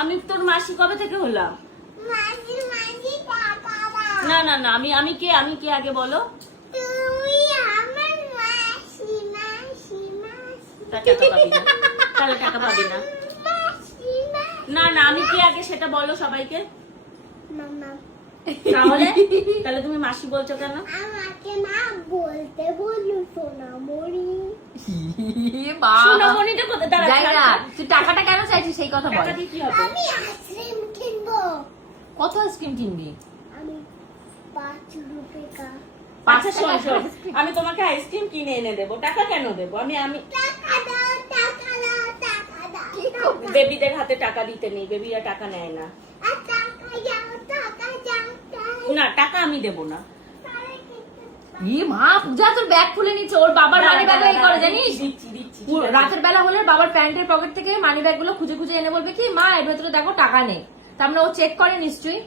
আমি তোর মাসি কবে থেকে হলাম? না না না, আমি কে আগে বলো? টাকা পাবি না, তাহলে টাকা পাবি না। না না, আমি কে আগে সেটা বলো সবাইকে। তাহলে তুমি মাসি বলছো কেন? আমাকে না বলতে বললো সোনামণি। সোনামণিটা কোথায়? দাঁড়া, তুই টাকাটা কেন চাইছিস সেই কথা বল। টাকা দিয়ে কি হবে? আমি আইসক্রিম কিনবো। কত আইসক্রিম কিনবি? আমি 5 রুপে কা। আচ্ছা শোন শোন, আমি তোমাকে আইসক্রিম কিনে এনে দেবো। টাকা কেন দেবো? আমি টাকা দাও, টাকা দাও, টাকা দাও। বেবিদের হাতে টাকা দিতে নেই, বেবিরা টাকা নেয় না। আর টাকা যাও, টাকা যাও। না, টাকা আমি দেবো না। মা পূজা তোর ব্যাগ খুলে নিচ্ছে, ওর বাবার মানি ব্যাগ এই করে জানিস। দিচ্ছি। রাতের বেলা হলে বাবার প্যান্টের পকেট থেকে মানি ব্যাগ গুলো খুঁজে খুঁজে এনে বলবে কি মা এর ভেতরে দেখো টাকা নেই। তার মানে ও চেক করে নিশ্চয়ই।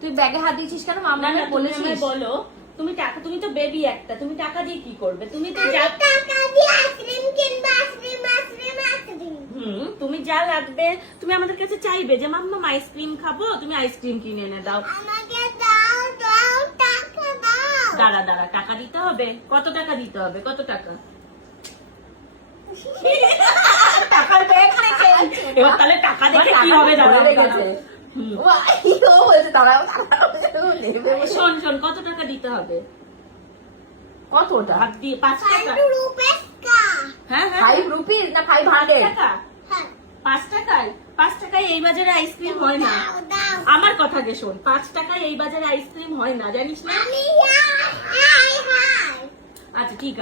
তুই ব্যাগে হাত দিয়েছিস কেন? মা আমাকে বলেছিস। বলো তুমি টাকা, তুমি তো বেবি একটা, তুমি টাকা দিয়ে কি করবে? তুমি তো যা টাকা দিয়ে আইসক্রিম কিনবো, আইসক্রিম। তুমি যা লাগবে তুমি আমাদের কাছে চাইবে যে মাম্মা আইসক্রিম খাবো, তুমি আইসক্রিম কিনে এনে দাও। আমাকে দাও, দাও, টাকা দাও। দাঁড়া, টাকা দিতে হবে। কত টাকা দিতে হবে? কত টাকা? টাকার ব্যাগ রেখে এবার তাহলে টাকা দেখে কি হবে? শোন, কত টাকা দিতে হবে? কতটা? হাত দিয়ে 5 টাকা। 5 রুপে কা। হ্যাঁ 5 রুপিস না 500 টাকা? হ্যাঁ। 5 টাকায় এই বাজারে আইসক্রিম হয় না। দাও, দাও। আমার কথা আগে শোন, 5 টাকায় এই বাজারে আইসক্রিম হয় না, জানিস না? আমি হাই। আচ্ছা ঠিক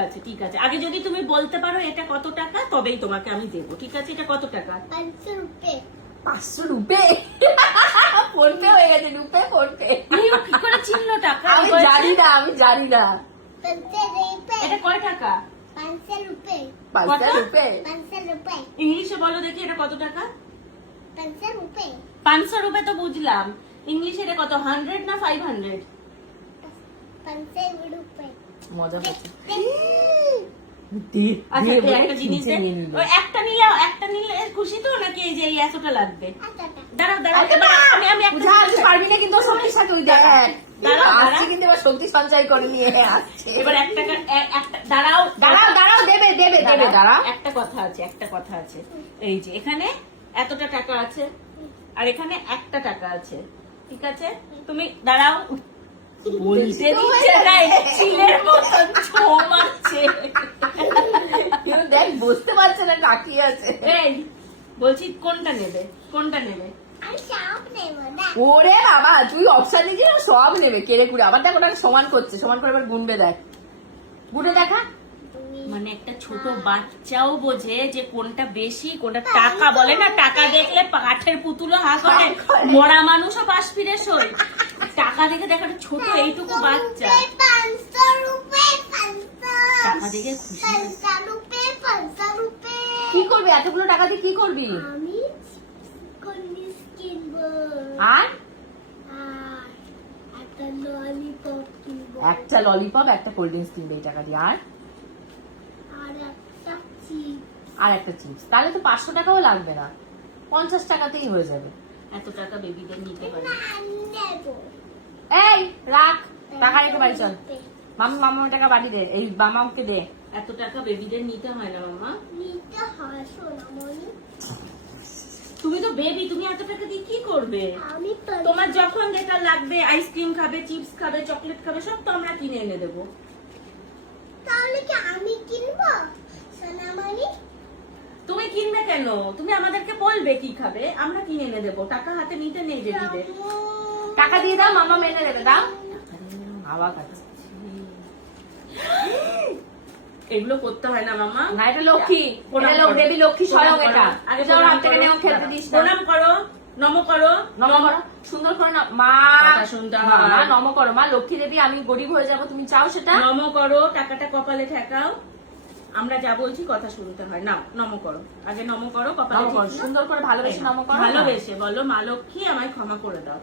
আছে, আগে যদি তুমি বলতে পারো এটা কত টাকা, তবেই তোমাকে আমি দেবো। ঠিক আছে, এটা কত টাকা? 5 রুপে। 500 রুপে। ফোন পে হয়ে গেছে, রুপে ফোন পে। কি করে চিনলো টাকা? আমি জানি না 5 রুপে। এটা কয় টাকা? 5 রুপে। 500 রুপে। 5 রুপে। ইংলিশে বলো দেখি এটা কত টাকা? 5 রুপে। 500 রুপে তো বুঝলাম, ইংলিশে এটা কত? 100 না 500? 5 রুপে। মজা হচ্ছে। আচ্ছা তুই একটা জিনিস দে। ওই একটা নিলে খুশি তো, নাকি এই যে এই এতটা লাগবে? দাঁড়াও এবার আমি একটা পূজা তুই পারবি না কিন্তু শক্তির সাথে ওই দেখ। দাঁড়াও। আসছি কিন্তু এবার শক্তি সঞ্চয় করে নিয়ে আসছে। এবার একটা দাঁড়াও, দেবে দাঁড়া। একটা কথা আছে। এই যে এখানে এতটা টাকা আছে, আর এখানে 1 টাকা আছে। ঠিক আছে, তুমি দাঁড়াও। বলতে দিচ্ছে না, চিলের মতন ছো মারছে। দেখ বুঝতে পারছে না কাকি আছে। এই বলছি কোনটা নেবে? আমি সব নেব না। ওরে বাবা তুই অপশন দিয়েছিস সব নেবে কেড়ে কুড়ে। আবার দেখ ওটাকে সমান করছে, সমান করে এবার গুনবে দেখ। গুনে দেখা। মানে একটা ছোট বাচ্চাও বোঝে যে কোনটা বেশি কোনটা। টাকা বলে না, টাকা দেখলে কাঠের পুতুলও হা করে, মরা মানুষও পাশ ফিরে শোয়। টাকা দেখে দেখা ছোট এইটুকু বাচ্চা 500 রুপে। টাকা দেখে খুশি। 500 রুপে। কি করবি এতগুলো টাকা দিয়ে? কি করবি? আমি কন্ডিস কিনবো। আর একটা ললিপপ কিনবো। একটা ললিপপ, একটা কোল্ড ড্রিঙ্কস কিনবে এই টাকা দিয়ে। আর একটা চিপস। আর একটা চিপস। তাহলে তো 500 টাকাও লাগবে না, 50 টাকাতেই হয়ে যাবে। এত টাকা বেবিদের নিতে পারে? নেবো। এই রাখ টাকা রেখে বাড়ি চল। মামা টাকা বাড়ি দে, এই মামাকে দে। এত টাকা বেবিদের নিতে হয় না মামা। নিতে হয় সোনামণি। তুমি তো বেবি, তুমি এত টাকা দিয়ে কি করবে? আমি তোমার যখন যেটা লাগবে, আইসক্রিম খাবে, চিপস খাবে, চকলেট খাবে, সব তো আমরা কিনে এনে দেবো। তাহলে কি আমি কিনবো সোনামণি? তুমি কিনবে কেন? তুমি আমাদেরকে বলবে কি খাবে, আমরা কিনে এনে দেবো। টাকা হাতে নিতে নেই বেবিদের। টাকা দিয়ে দাও, মামা মেনে দেবে। দাও হাওয়া খাচ্ছে। এগুলো করতে হয় না মামা। না এটা লক্ষ্মী, দেবী লক্ষ্মী স্বয়ং। এটা আগে যাও হাত থেকে নেও, খেলতে দিস না। প্রণাম করো, নম করো। সুন্দর করে না মা, শুনতে মা হয়। নম করো। মা লক্ষ্মী দেবী আমি গরিব হয়ে যাবো, তুমি চাও সেটা? নম করো, টাকাটা কপালে ঠেকাও। আমরা যা বলছি কথা শুনতে হয় না। নম করো, আগে নম করো, কপালে নম করো, সুন্দর করে ভালোবেসে নম করো। ভালোবেসে বলো মা লক্ষ্মী আমায় ক্ষমা করে দাও।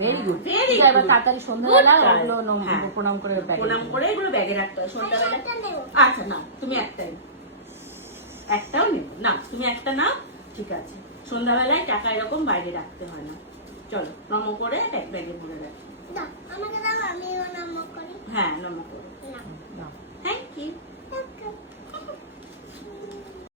ভেরি গুড, Very এবার good. তাড়াতাড়ি সন্ধ্যাবেলা Good girl. ওগুলো হ্যাঁ। প্রণাম করে ব্যাগে প্রণাম দিও। করে এগুলো ব্যাগে রাখতে হয় সন্ধ্যাবেলা। একটা নেবো। আচ্ছা না, তুমি একটাই। একটাও নেব না, তুমি একটা নাও, ঠিক আছে। সন্ধ্যাবেলায় টাকা এরকম বাইরে রাখতে হয় না। চলো নমো করে ব্যাগে ভরে রাখি। দাও, আমাকে দাও, আমিও নাম করি। হ্যাঁ নমো